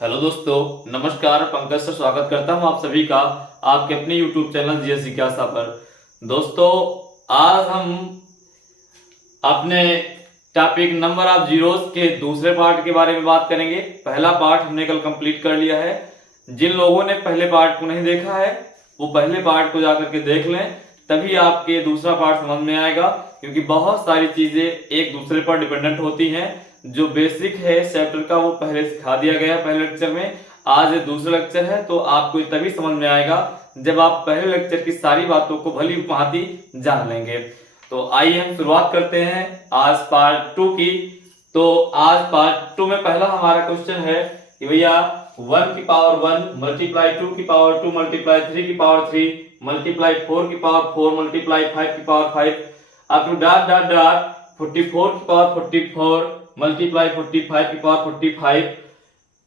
Hello दोस्तों, नमस्कार। पंकज से स्वागत करता हूं आप सभी का आपके अपने यूट्यूब चैनल जीएस जिज्ञासा पर। दोस्तों, आज हम अपने टॉपिक नंबर ऑफ जीरोस के दूसरे पार्ट के बारे में बात करेंगे। पहला पार्ट हमने कल कंप्लीट कर लिया है। जिन लोगों ने पहले पार्ट को नहीं देखा है वो पहले पार्ट को जाकर के देख लें, तभी आपके दूसरा पार्ट समझ में आएगा, क्योंकि बहुत सारी चीजें एक दूसरे पर डिपेंडेंट होती हैं। जो बेसिक है चैप्टर का वो पहले सिखा दिया गया है पहले लेक्चर में। आज दूसरा लेक्चर है तो आपको तभी समझ में आएगा जब आप पहले लेक्चर की सारी बातों को भली भांति जान लेंगे। तो आइए हम शुरुआत करते हैं आज पार्ट 2 की। तो आज पार्ट 2 में पहला हमारा क्वेश्चन है कि भैया 1 की पावर 1 मल्टीप्लाई 2 की पावर 2 मल्टीप्लाई 3 की पावर 3 मल्टीप्लाई 4 की पावर 4 मल्टीप्लाई 5 की power 5 up to dot dot dot 44 की पावर 44 मल्टीप्लाई 45 की पावर 45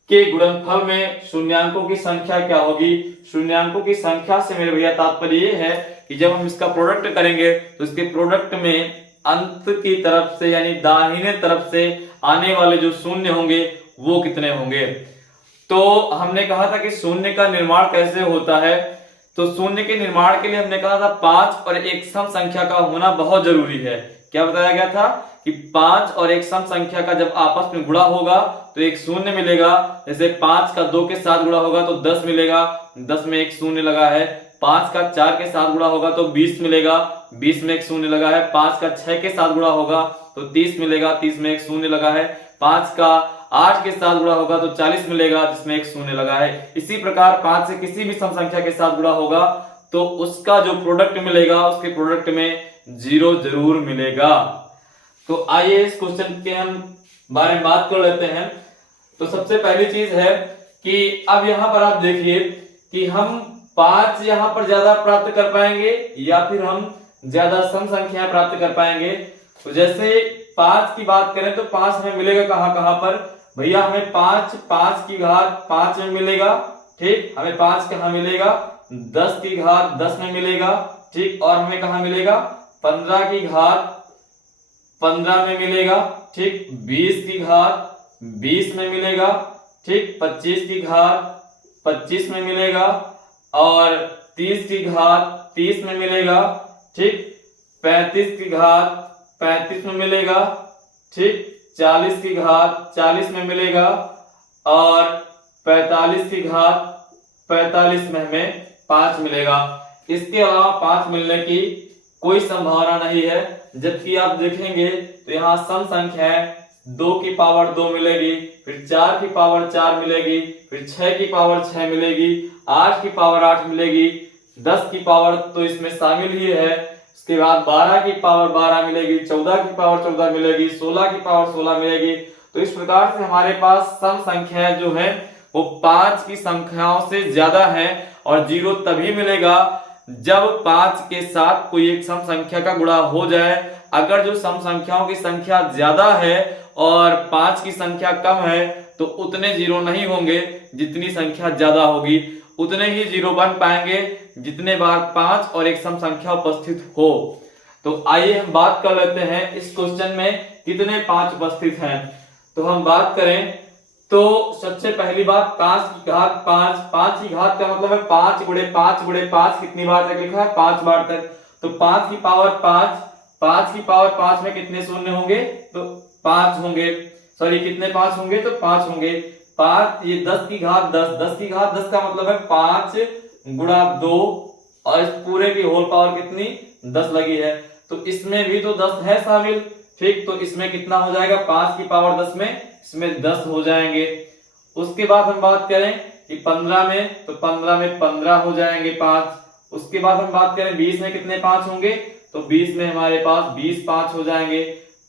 के गुणनफल में शून्यांकों की संख्या क्या होगी। शून्यांकों की संख्या से मेरे भैया तात्पर्य ये है कि जब हम इसका प्रोडक्ट करेंगे तो इसके प्रोडक्ट में अंत की तरफ से यानी दाहिने तरफ से आने वाले जो शून्य होंगे वो कितने होंगे। तो हमने कहा था कि शून्य का निर्माण कैसे होता है। तो शून्य के निर्माण के लिए हमने कहा था 5 और एक सम संख्या का होना बहुत जरूरी है। क्या बताया गया था कि 5 और एक सम संख्या का जब आपस में गुणा होगा तो एक शून्य मिलेगा। जैसे 5 का 2 के साथ गुणा होगा तो 10 मिलेगा, 10 में एक शून्य लगा है। 5 का 4 के साथ गुणा होगा तो 20 मिलेगा, 20 में एक शून्य लगा है। 5 का 6 के साथ गुणा होगा तो 30 मिलेगा, 30 में एक शून्य लगा है। 5 का 8 के साथ गुणा होगा तो 40 मिलेगा, जिसमें एक शून्य लगा है। इसी प्रकार 5 से किसी भी सम संख्या के साथ गुणा होगा तो उसका जो प्रोडक्ट मिलेगा उसके प्रोडक्ट में 0 जरूर मिलेगा। तो आइए इस क्वेश्चन के हम बारे में बात कर लेते हैं। तो सबसे पहली चीज है कि अब यहां पर आप देखिए कि हम 5 यहां पर ज्यादा प्राप्त कर पाएंगे या फिर हम ज्यादा सम संख्या प्राप्त कर पाएंगे। तो जैसे 5 की बात करें तो 5 हमें मिलेगा कहां पर भैया, हमें 5 की घात 5 में मिलेगा। ठीक, हमें 5 कहां मिलेगा, 10 की घात 10 में मिलेगा। ठीक, और हमें कहां मिलेगा 15 की घात 15 में मिलेगा। ठीक, 20 की घात 20 में मिलेगा। ठीक, 25 की घात 25 में मिलेगा और 30 की घात 30 में मिलेगा। ठीक, 35 की घात 35 में मिलेगा। ठीक, 40 की घात 40 में मिलेगा और 45 की घात 45 में हमें 5 मिलेगा। इसके अलावा 5 मिलने की कोई संभावना नहीं है। जबकि आप देखेंगे तो यहाँ सम संख्या है, 2 की पावर 2 मिलेगी, फिर 4 की पावर 4 मिलेगी, फिर 6 की पावर 6 मिलेगी, 8 की पावर 8 मिलेगी, 10 की पावर तो इसमें शामिल ही है। उसके बाद 12 की पावर 12 मिलेगी, 14 की पावर 14 मिलेगी, 16 की पावर 16 मिलेगी। तो इस प्रकार से हमारे पास सम संख्या जो है वो 5 की संख्याओं से ज्यादा है और 0 तभी मिलेगा जब 5 के साथ कोई एक सम संख्या का गुणा हो जाए। अगर जो सम संख्याओं की संख्या ज्यादा है और 5 की संख्या कम है तो उतने 0 नहीं होंगे। जितनी संख्या ज्यादा होगी उतने ही 0 बन पाएंगे जितने बार 5 और एक सम संख्या उपस्थित हो। तो आइए हम बात कर लेते हैं इस क्वेश्चन में कितने 5 उपस्थित हैं। तो हम बात करें तो सबसे पहली बात 5 की घात 5। 5 की घात का मतलब है 5 गुणे 5 गुणे 5 कितनी बार तक लिखा है, 5 बार तक। तो 5 की पावर 5, 5 की पावर 5 में कितने शून्य होंगे तो 5 होंगे। सॉरी, कितने 5 होंगे तो 5 होंगे। 5 ये 10 की घात 10, 10 की घात 10 का मतलब है 5 गुणा 2 और इस पूरे की होल पावर कितनी 10 लगी है। तो इसमें भी तो 10 है शामिल। ठीक, तो इसमें कितना हो जाएगा 5 की पावर 10 में इसमें 10 हो जाएंगे। उसके बाद हम बात करें कि 15 में तो 15 में 15 हो जाएंगे 5। उसके बाद हम बात करें 20 में कितने 5 होंगे तो 20 में हमारे पास 20 5 हो जाएंगे।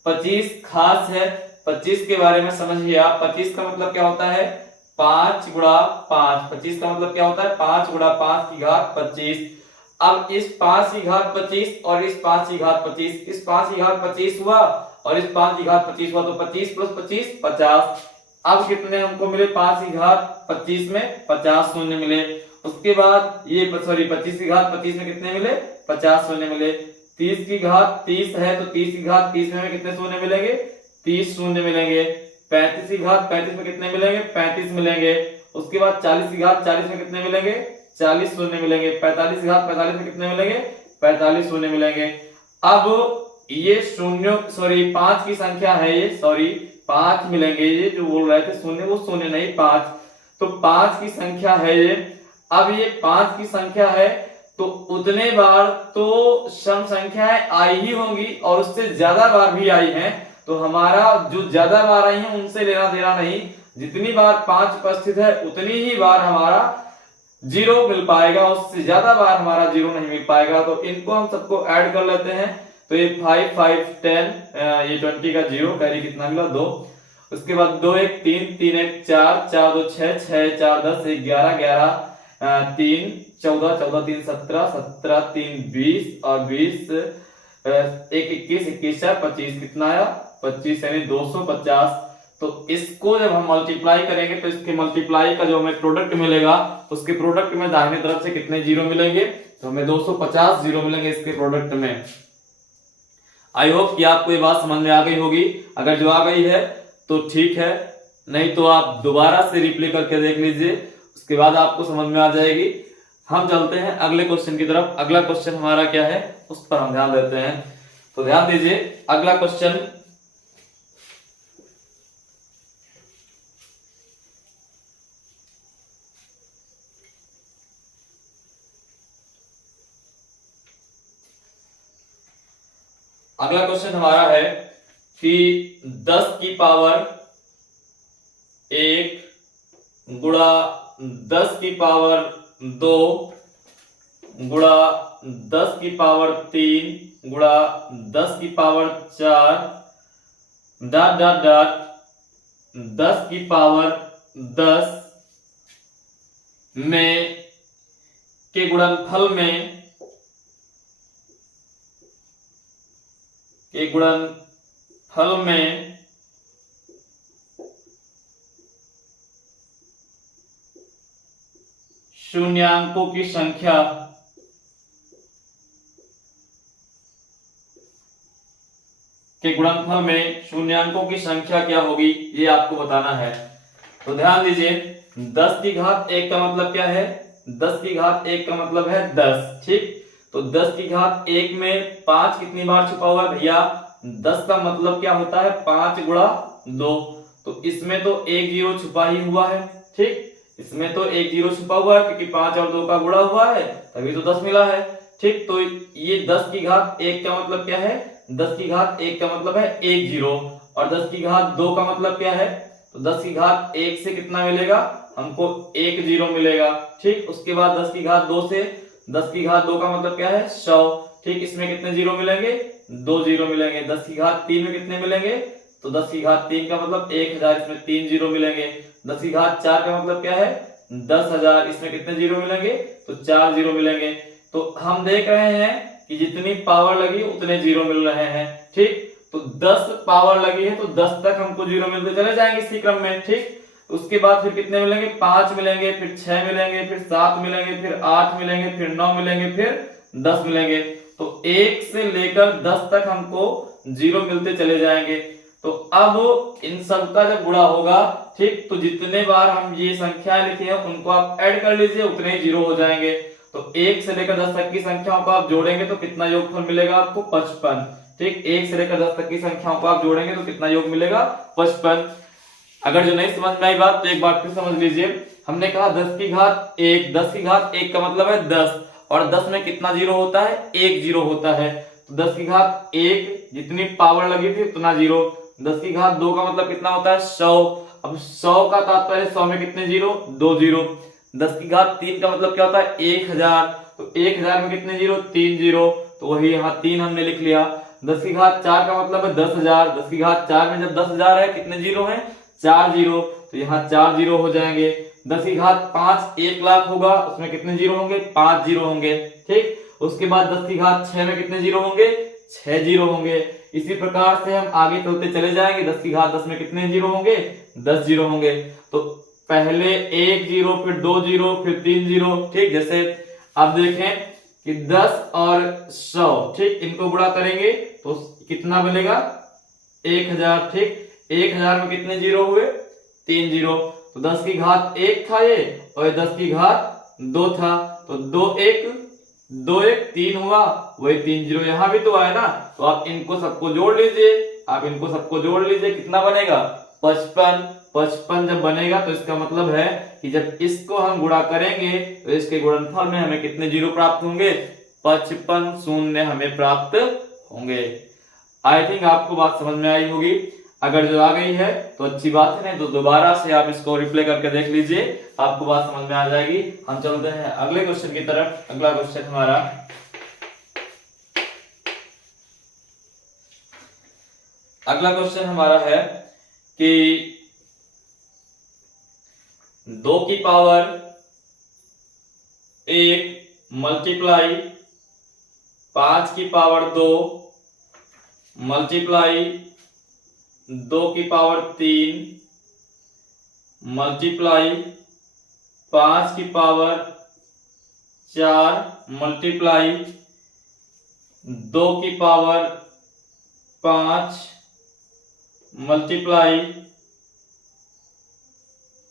25 खास है, 25 के बारे में समझिए आप। 25 का मतलब क्या होता है 5 गुणा 5। 25 का मतलब क्या होता है 5 गुणा 5 की घात 25। अब इस 5 की घात 25 और इस 5 की घात 25, इस 5 की घात 25 हुआ और इस 5 की घात 25 हुआ तो 25 प्लस 25 50। अब कितने हमको मिले 5 की घात 25 में 50 शून्य मिले। उसके बाद ये 25 की घात 25 में कितने मिले 50 शून्य मिले। 30 की घात 30 है तो 30 की घात 30 में कितने शून्य मिलेंगे 30 शून्य मिलेंगे। 35 की घात 35 में कितने मिलेंगे? 35 मिलेंगे। उसके बाद 40 की घात 40 में कितने मिलेंगे? 40 शून्य मिलेंगे। 45 की घात 45 में कितने मिलेंगे? 45 शून्य मिलेंगे। अब ये शून्य सॉरी 5 की संख्या है, ये सॉरी 5 मिलेंगे। ये जो बोल रहे थे शून्य, वो शून्य नहीं 5, तो 5 की संख्या है ये। अब ये 5 की संख्या है तो उतने बार तो सम संख्याएं आई ही होंगी और उससे ज्यादा बार भी आई हैं, तो हमारा जो ज्यादा बार आई है उनसे लेना देना नहीं। जितनी बार 5 उपस्थित है उतनी ही बार हमारा 0 मिल पाएगा, उससे ज्यादा बार हमारा 0 नहीं मिल पाएगा। तो इनको हम सबको ऐड कर लेते हैं। तो ये 5 5 10, ये 20 का 0 कैरी कितना मिला? 2। उसके बाद 2 1 3 3 1 4 4 2 6 6 4 10 1 11 11 3 14 14 3 17 17 3 20 और 20 1 21 21 4 25 कितना आया? 25 यानी 250। तो इसको जब हम मल्टीप्लाई करेंगे तो इसके मल्टीप्लाई का जो हमें प्रोडक्ट मिलेगा, उसके प्रोडक्ट में दाहिने तरफ से कितने 0 मिलेंगे? तो हमें 250 0 मिलेंगे इसके प्रोडक्ट में। आई होप कि आपको ये बात समझ में आ गई होगी। अगर जो आ गई है तो ठीक है, नहीं तो आप दोबारा से रिप्ले करके देख लीजिए, उसके बाद आपको समझ में आ जाएगी। हम चलते हैं अगले क्वेश्चन की तरफ। अगला क्वेश्चन हमारा क्या है उस पर हम ध्यान देते हैं। तो ध्यान दीजिए, अगला क्वेश्चन हमारा है कि 10 की पावर 1 गुणा 10 की पावर 2 गुणा 10 की पावर 3 गुणा 10 की पावर 4 डॉट डॉट डॉट 10 की पावर 10 में के गुणनफल में शून्यांकों की संख्या क्या होगी, ये आपको बताना है। तो ध्यान दीजिए, 10 की घात 1 का मतलब क्या है? 10 की घात 1 का मतलब है 10, ठीक। तो 10 की घात 1 में 5 कितनी बार छुपा हुआ है भैया? 10 का मतलब क्या होता है? 5 गुणा 2। तो इसमें तो 1 0 छुपा ही हुआ है, ठीक। इसमें तो 1 0 छुपा हुआ है क्योंकि 5 और 2 का गुणा हुआ है, तभी तो 10 मिला है, ठीक। तो ये 10 की घात 1 का मतलब क्या है? 10 की घात 1 का मतलब है 1 0, और 10 की घात 2 का मतलब क्या है? तो 10 की घात 1 से कितना मिलेगा हमको? 1 0 मिलेगा, ठीक। उसके बाद 10 की घात 2 से 10 की घात 2 का मतलब क्या है? 100, ठीक। इसमें कितने 0 मिलेंगे? 2 0 मिलेंगे। 10 की घात 3 में कितने मिलेंगे? तो 10 की घात 3 का मतलब 1000, इसमें 3 0 मिलेंगे। 10 की घात 4 का मतलब क्या है? 10,000, इसमें कितने 0 मिलेंगे? तो 4 0 मिलेंगे। तो हम देख रहे हैं कि जितनी पावर लगी उतने 0 मिल रहे हैं, ठीक। तो 10 पावर लगी है तो 10 तक हमको 0 मिलते चले जाएंगे इसी क्रम में, ठीक। उसके बाद फिर कितने मिलेंगे? 5 मिलेंगे, फिर 6 मिलेंगे, फिर 7 मिलेंगे, फिर 8 मिलेंगे, फिर 9 मिलेंगे, फिर 10 मिलेंगे। तो 1 से लेकर 10 तक हमको 0 मिलते चले जाएंगे। तो अब इन सब का जब गुणा होगा, ठीक, तो जितने बार हम ये संख्याएं लिखी हैं उनको आप ऐड कर लीजिए, उतने ही 0 हो जाएंगे। तो 1 से लेकर 10 तक की संख्याओं को आप जोड़ेंगे तो कितना योगफल मिलेगा आपको? 55, ठीक। 1 से लेकर 10 तक की संख्याओं को आप जोड़ेंगे तो कितना योग मिलेगा? 55। अगर जो नहीं समझ में आई बात तो एक बार फिर समझ लीजिए। हमने कहा 10 की घात 1, 10 की घात 1 का मतलब है 10, और 10 में कितना 0 होता है? 1 0 होता है। तो 10 की घात 1 जितनी पावर लगी थी उतना 0। 10 की घात 2 का मतलब कितना होता है? 100। अब 100 का तात्पर्य 100 में कितने 0? 2 0। 10 की घात 3 का मतलब क्या होता है? 1000। तो 1000 में कितने 0? 3 0। तो वही यहाँ 3 हमने लिख लिया। 10 की घात 4 का मतलब है 10,000। 10 की घात 4 में जब 10,000 है कितने 0 है? 4 0। तो यहाँ 4 0 हो जाएंगे। 10 की घात 5 1 लाख होगा, उसमें कितने 0 होंगे? 5 0 होंगे, ठीक। उसके बाद 10 की घात 6 में कितने 0 होंगे? 6 0 होंगे। इसी प्रकार से हम आगे चलते चले जाएंगे। 10 की घात 10 में कितने 0 होंगे? 10 0 होंगे। तो पहले 1 0, फिर 2 0, फिर 3 0, ठीक। जैसे अब देखें कि 10 और 100, ठीक, इनको गुणा करेंगे तो कितना बनेगा? 1000, ठीक। 1000 में कितने जीरो हुए? 3 जीरो। तो 10 की घात 1 था ये, और 10 की घात 2 था, तो 2 1 3 हुआ, वही 3 जीरो यहाँ भी तो आया ना। तो आप इनको सबको जोड़ लीजिए, कितना बनेगा? 55। 55 जब बनेगा तो इसका मतलब है कि जब इसको हम गुणा करेंगे तो इसके गुणनफल में हमें कितने जीरो प्राप्त होंगे? 55 शून्य हमें प्राप्त होंगे। आई थिंक आपको बात समझ में आई होगी। अगर जो आ गई है तो अच्छी बात है, नहीं तो दोबारा से आप इसको रिप्ले करके देख लीजिए, आपको बात समझ में आ जाएगी। हम चलते हैं अगले क्वेश्चन की तरफ। अगला क्वेश्चन हमारा है कि 2 की पावर 1 मल्टीप्लाई 5 की पावर 2 मल्टीप्लाई 2 की पावर 3 मल्टीप्लाई 5 की पावर 4 मल्टीप्लाई 2 की पावर 5 मल्टीप्लाई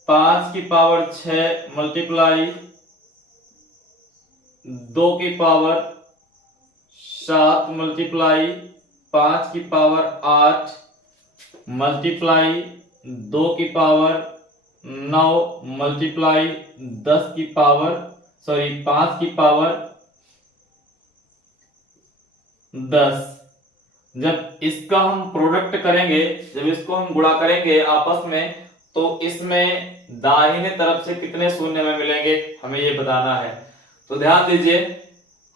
5 की पावर 6 मल्टीप्लाई 2 की पावर 7 मल्टीप्लाई 5 की पावर 8 मल्टीप्लाई 2 की पावर 9 मल्टीप्लाई 5 की पावर 10। जब इसका हम प्रोडक्ट करेंगे, जब इसको हम गुणा करेंगे आपस में, तो इसमें दाहिने तरफ से कितने शून्य में मिलेंगे हमें ये बताना है। तो ध्यान दीजिए,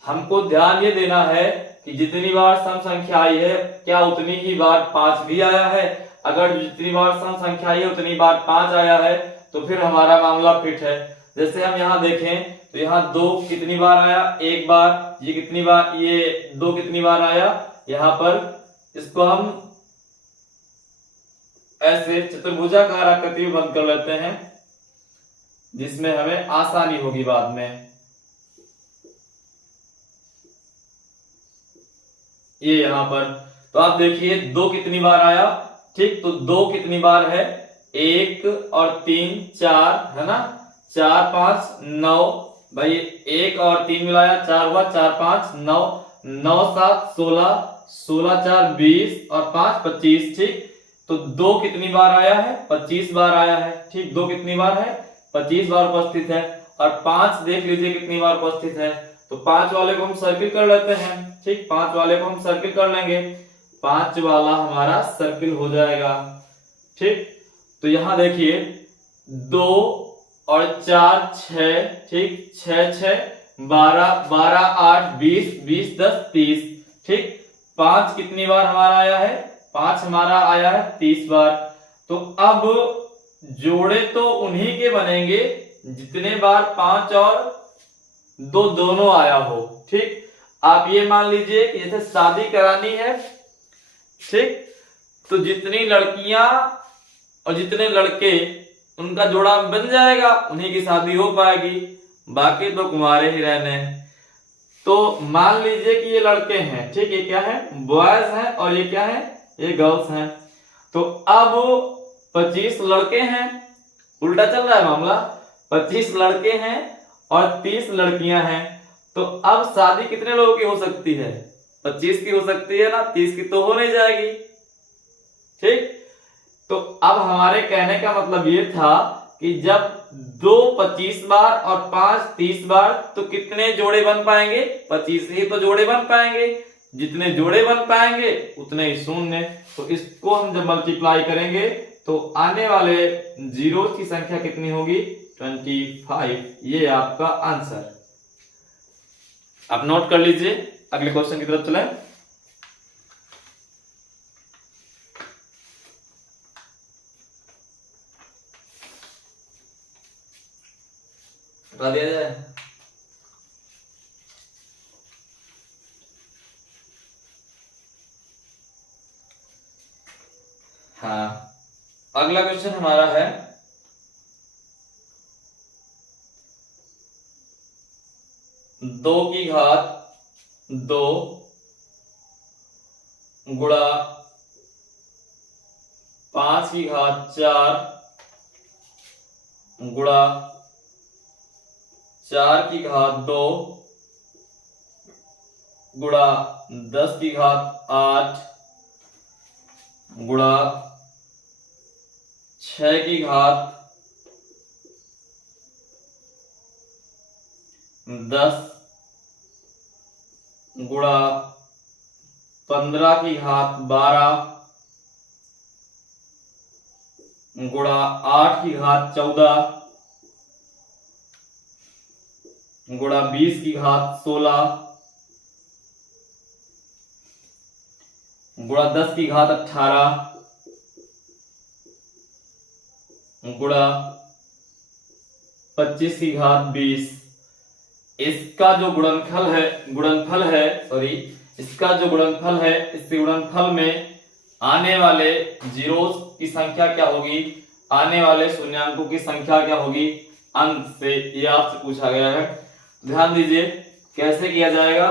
हमको ध्यान ये देना है कि जितनी बार सम संख्या आई है क्या उतनी ही बार 5 भी आया है। अगर जितनी बार सम संख्या आई है उतनी बार 5 आया है तो फिर हमारा मामला फिट है। जैसे हम यहाँ देखें तो यहाँ 2 कितनी बार आया? 1 बार। ये कितनी बार? ये 2 कितनी बार आया? यहाँ पर इसको हम ऐसे चतुर्भुजाकार आकृति में बंद कर लेते हैं, जिसमें हमें आसानी होगी बाद में। ये यहाँ पर तो आप देखिए 2 कितनी बार आया, ठीक। तो 2 कितनी बार है? 1 और 3 4 है ना, 4 5 9। भाई 1 और 3 मिलाया 4 हुआ, 4 5 9, 9 7 16, 16 4 20 और 5 25, ठीक। तो 2 कितनी बार आया है? 25 बार आया है, ठीक। 2 कितनी बार है? 25 बार उपस्थित है। और 5 देख लीजिए कितनी बार उपस्थित है। तो 5 वाले को हम सर्किल कर लेते हैं, ठीक। 5 वाले को हम सर्किल कर लेंगे, 5 वाला हमारा सर्किल हो जाएगा, ठीक। तो यहां देखिए 2 और 4 6, ठीक। 6 6 12 12 8 20 20 10 30, ठीक। 5 कितनी बार हमारा आया है? 5 हमारा आया है 30 बार। तो अब जोड़े तो उन्हीं के बनेंगे जितने बार 5 और 2 दोनों आया हो, ठीक। आप ये मान लीजिए कि जैसे शादी करानी है, ठीक। तो जितनी लड़कियां और जितने लड़के उनका जोड़ा बन जाएगा, उन्हीं की शादी हो पाएगी, बाकी तो कुंवारे ही रहने। तो मान लीजिए कि ये लड़के हैं, ठीक। ये क्या है? बॉयज हैं, और ये क्या है? ये गर्ल्स हैं। तो अब 25 लड़के हैं, उल्टा चल रहा है मामला। 25 लड़के हैं और 30 लड़कियां हैं। तो अब शादी कितने लोगों की हो सकती है? 25 की हो सकती है ना, 30 की तो हो नहीं जाएगी, ठीक। तो अब हमारे कहने का मतलब ये था कि जब 2 25 बार और 5 30 बार, तो कितने जोड़े बन पाएंगे? 25 ही तो जोड़े बन पाएंगे। जितने जोड़े बन पाएंगे उतने ही शून्य। तो इसको हम जब मल्टीप्लाई करेंगे तो आने वाले जीरो की संख्या कितनी होगी? 25। ये आपका आंसर। आप नोट कर लीजिए। अगले क्वेश्चन की तरफ चलें। बता दिया जाए। हाँ, अगला क्वेश्चन हमारा है 2 की घात 2 गुणा 5 की घात 4 गुणा 4 की घात 2 गुणा 10 की घात 8 गुणा 6 की घात 10 गुणा 15 की घात 12 गुणा 8 की घात 14 गुणा 20 की घात 16 गुणा 10 की घात 18 गुणा 25 की घात 20। इसका जो गुणनफल है इसका जो गुणनफल है, इस गुणनफल में आने वाले जीरोस की संख्या क्या होगी, आने वाले शून्यांकों की संख्या क्या होगी अंक से, ये आपसे पूछा गया है। ध्यान दीजिए कैसे किया जाएगा।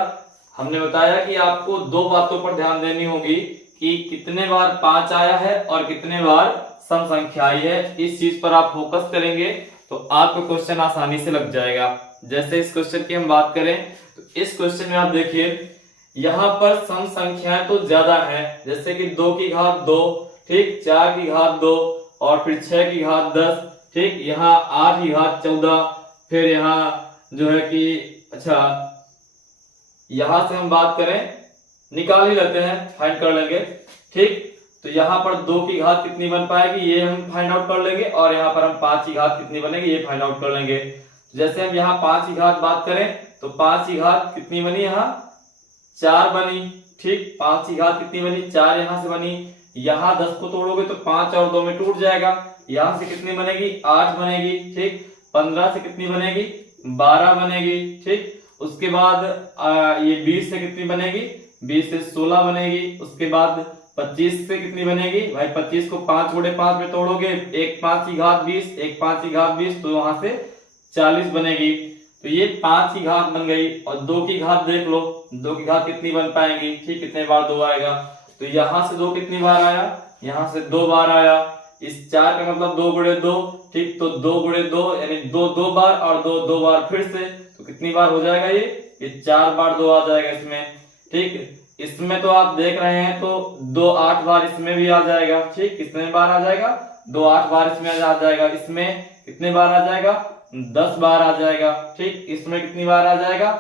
हमने बताया कि आपको दो बातों पर ध्यान देनी होगी कि कितने बार 5 आया है और कितने बार सम संख्या आई है। इस चीज पर आप फोकस करेंगे तो आपको क्वेश्चन आसानी से लग जाएगा। जैसे इस क्वेश्चन की हम बात करें तो इस क्वेश्चन में आप देखिए यहाँ पर सम संख्याएं तो ज्यादा है, जैसे कि 2 की घात 2, ठीक, 4 की घात 2 और फिर 6 की घात 10, ठीक, यहाँ 8 की घात 14, फिर यहाँ जो है कि अच्छा यहां से हम बात करें निकाल ही लेते हैं, फाइंड कर लेंगे, ठीक। तो यहाँ पर 2 की घात कितनी बन पाएगी ये हम फाइंड आउट कर लेंगे और यहाँ पर हम 5 की घात कितनी बनेगी ये फाइंड आउट कर लेंगे। जैसे हम यहाँ 5 की घात बात करें तो 5 की घात कितनी बनी, यहाँ 4 बनी, ठीक, 5 की घात कितनी बनी 4 यहाँ से बनी। यहाँ 10 को तोड़ोगे तो 5 और 2 में टूट जाएगा, यहाँ से कितनी बनेगी 8 बनेगी, ठीक, 15 से कितनी बनेगी 12 बनेगी, ठीक। उसके बाद ये 20 से कितनी बनेगी 20 से 16 बनेगी। उसके बाद 25 से कितनी बनेगी भाई 25 को 5 गुणे 5 में तोड़ोगे, एक 5 की घात 20, एक 5 की घात 20, तो वहां से 40 बनेगी। तो ये 5 की घात बन गई। और 2 की घात देख लो, 2 की घात कितनी बन पाएंगी, ठीक, कितने बार 2 आएगा, तो यहाँ से 2 कितनी बार आया, यहाँ से 2 बार आया। इस 4 का मतलब 2 गुणे 2, ठीक, तो 2 गुणे 2 यानी 2 बार और 2 बार फिर से, तो कितनी बार हो जाएगा ये 4 बार 2 आ जाएगा इसमें, ठीक। इसमें तो आप देख रहे हैं तो 2 8 बार इसमें भी आ जाएगा, ठीक, कितने बार आ जाएगा 2 8 बार इसमें आ जाएगा। इसमें कितने बार आ जाएगा 10 बार आ जाएगा, ठीक। इसमें कितनी बार आ जाएगा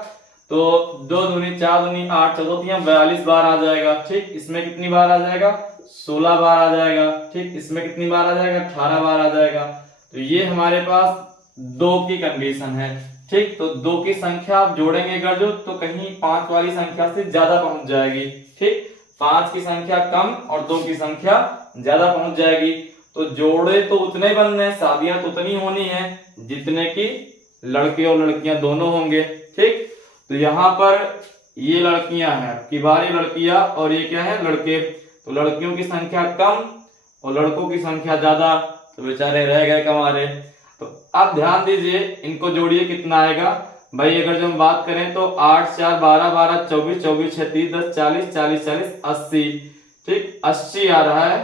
तो 2 दूनी 4 दूनी 8 14 42 बार आ जाएगा, ठीक। इसमें कितनी बार आ जाएगा 16 बार आ जाएगा, ठीक। इसमें कितनी बार आ जाएगा 18 बार आ जाएगा। तो ये हमारे पास 2 की कंडीशन है, ठीक। तो 2 की संख्या आप जोड़ेंगे अगर जो तो कहीं 5 वाली संख्या से ज्यादा पहुंच जाएगी, ठीक। 5 की संख्या कम और 2 की संख्या ज्यादा पहुंच जाएगी। तो जोड़े तो उतने बनने हैं, शादियां तो उतनी होनी है जितने की लड़के और लड़कियां दोनों होंगे, ठीक। तो यहाँ पर ये लड़कियां हैं कि बारी लड़कियां और ये क्या है लड़के, तो लड़कियों की संख्या कम और लड़कों की संख्या ज्यादा, तो बेचारे रह गए कमारे। तो आप ध्यान दीजिए इनको जोड़िए कितना आएगा भाई। अगर जो हम बात करें तो 8 4 12 12 24 24 6 30 10 40 40 40 80, ठीक, 80 आ रहा है।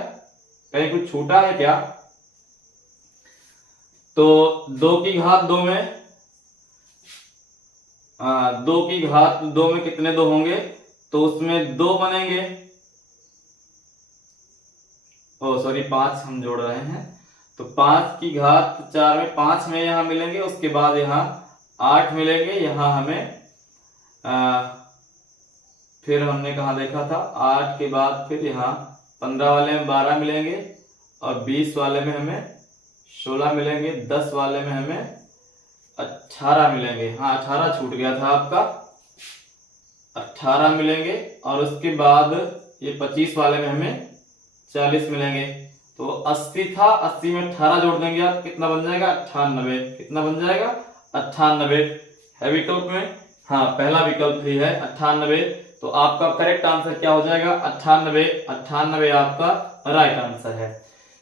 कहीं कुछ छूटा है क्या? तो 2 की घात 2 में 2 की घात 2 में कितने 2 होंगे तो उसमें 2 बनेंगे, ओ सॉरी 5 हम जोड़ रहे हैं। तो 5 की घात 4 में 5 में यहाँ मिलेंगे, उसके बाद यहाँ 8 मिलेंगे, यहाँ हमें फिर हमने कहा देखा था 8 के बाद फिर यहाँ 15 वाले में 12 मिलेंगे और 20 वाले में हमें 16 मिलेंगे, 10 वाले में हमें 18 मिलेंगे। हाँ 18 छूट गया था आपका, 18 मिलेंगे और उसके बाद ये 25 वाले में हमें 40 मिलेंगे। तो 80 था, 80 में 18 जोड़ देंगे आप, कितना बन जाएगा 98। कितना बन जाएगा 98 है विकल्प में, हाँ पहला विकल्प ही है 98। तो आपका करेक्ट आंसर क्या हो जाएगा 98। 98 आपका राइट आंसर है,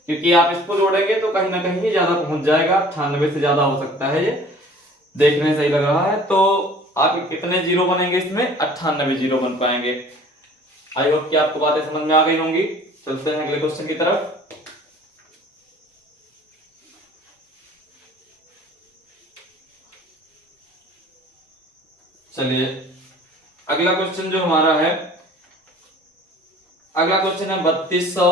क्योंकि आप इसको जोड़ेंगे तो कहीं ना कहीं ज्यादा पहुंच जाएगा, 98 से ज्यादा हो सकता है। ये देखने सही लग रहा है। तो आप कितने जीरो बनेंगे इसमें 98 जीरो बन पाएंगे। आई होप कि आपको बातें समझ में आ गई होंगी। चलते हैं अगले क्वेश्चन की तरफ। चलिए अगला क्वेश्चन जो हमारा है, अगला क्वेश्चन है 3200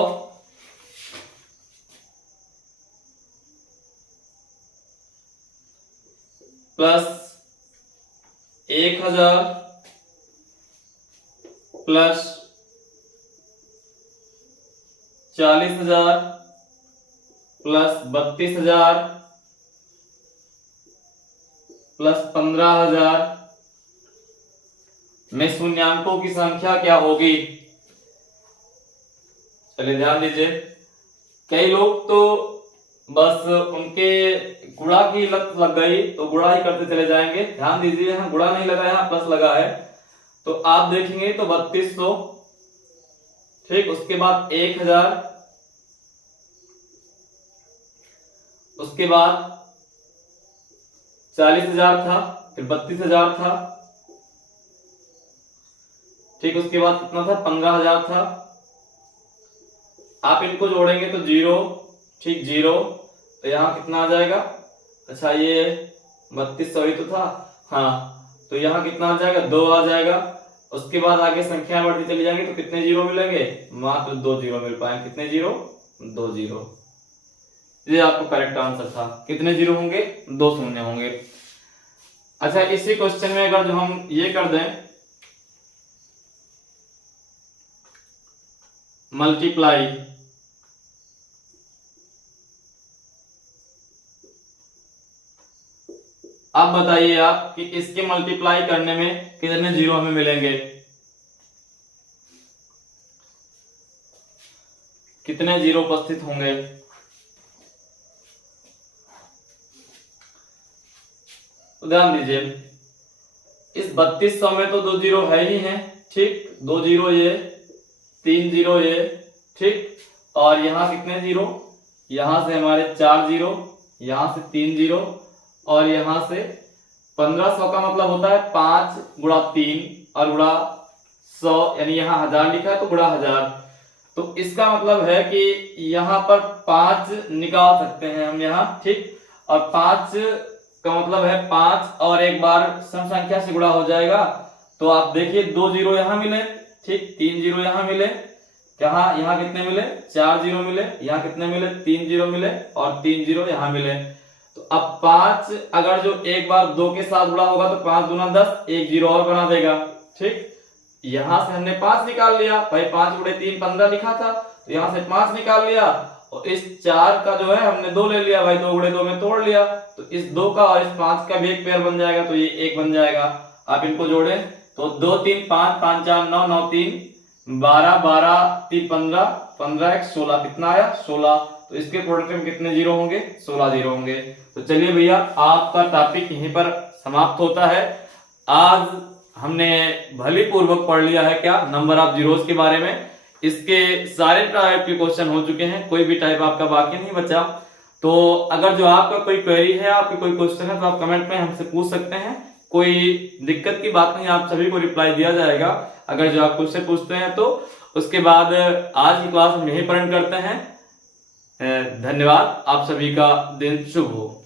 प्लस 1000 प्लस 40,000 प्लस 32,000 प्लस 15,000 में शून्यांकों की संख्या क्या होगी। चलिए ध्यान दीजिए, कई लोग तो बस उनके गुणा की लत लग गई तो गुणा ही करते चले जाएंगे। ध्यान दीजिए, यहाँ गुणा नहीं लगा, यहाँ प्लस लगा है। तो आप देखेंगे तो 3200, ठीक, उसके बाद 1000, उसके बाद 40,000 था, फिर 32,000 था, ठीक, उसके बाद कितना था, 15,000 था। आप इनको जोड़ेंगे तो 0, ठीक, 0, तो यहाँ कितना आ जाएगा, अच्छा ये 3200 ही तो था, हाँ, तो यहाँ कितना आ जाएगा, 2 आ जाएगा। उसके बाद आगे संख्या बढ़ती चली जाएंगे तो कितने जीरो मिलेंगे, मात्र 2 जीरो मिल पाएंगे। कितने जीरो, 2 जीरो। ये आपको करेक्ट आंसर था। कितने जीरो होंगे, 2 शून्य होंगे। अच्छा, इसी क्वेश्चन में अगर जो हम ये कर दें मल्टीप्लाई, अब बताइए आप कि इसके मल्टीप्लाई करने में कितने जीरो हमें मिलेंगे, कितने जीरो उपस्थित होंगे। तो ध्यान दीजिए, इस 3200 में तो 2 जीरो है ही हैं, ठीक, 2 जीरो ये, 3 जीरो ये, ठीक, और यहाँ कितने जीरो, यहाँ से हमारे 4 जीरो, यहाँ से 3 जीरो, और यहां से 1500 का मतलब होता है 5 गुणा 3 और गुणा 100, यानी यहाँ 1000 लिखा है तो गुणा 1000। तो इसका मतलब है कि यहाँ पर 5 निकाल सकते हैं हम यहाँ, ठीक, और 5 का मतलब है 5 और एक बार सम संख्या से गुणा हो जाएगा। तो आप देखिए 2 जीरो यहाँ मिले, ठीक, 3 जीरो यहाँ मिले, यहाँ यहाँ कितने मिले, 4 जीरो मिले, यहाँ कितने मिले, 3 जीरो मिले, और 3 जीरो यहाँ मिले। तो अब 5 अगर जो एक बार 2 के साथ जुड़ा होगा तो 5 दूना 10, एक जीरो और बना देगा, ठीक। यहां से हमने 5 निकाल लिया भाई, 5 गुणे 3 15 लिखा था, तो यहां से 5 निकाल लिया, और इस 4 का जो है हमने 2 ले लिया भाई, 2 गुणे 2 में तोड़ लिया, तो इस 2 का और इस 5 का भी एक पेयर बन जाएगा, तो ये 1 बन जाएगा। आप इनको जोड़े तो 2 3 5 5 4 9 9 3 12 12 3 15 15 1 16, कितना आया, 16। तो इसके प्रोडक्ट में कितने जीरो होंगे, 16 जीरो होंगे। तो चलिए भैया, आपका टॉपिक यहीं पर समाप्त होता है। आज हमने भली पूर्वक पढ़ लिया है क्या, नंबर ऑफ जीरोस के बारे में। इसके सारे टाइप के क्वेश्चन हो चुके हैं, कोई भी टाइप आपका बाकी नहीं बचा। तो अगर जो आपका कोई क्वेरी है, आपके कोई क्वेश्चन है, तो आप कमेंट में हमसे पूछ सकते हैं, कोई दिक्कत की बात नहीं, आप सभी को रिप्लाई दिया जाएगा अगर जो आप मुझसे पूछते हैं तो। उसके बाद आज की क्लास हम यहीं पर एंड करते हैं। धन्यवाद, आप सभी का दिन शुभ हो।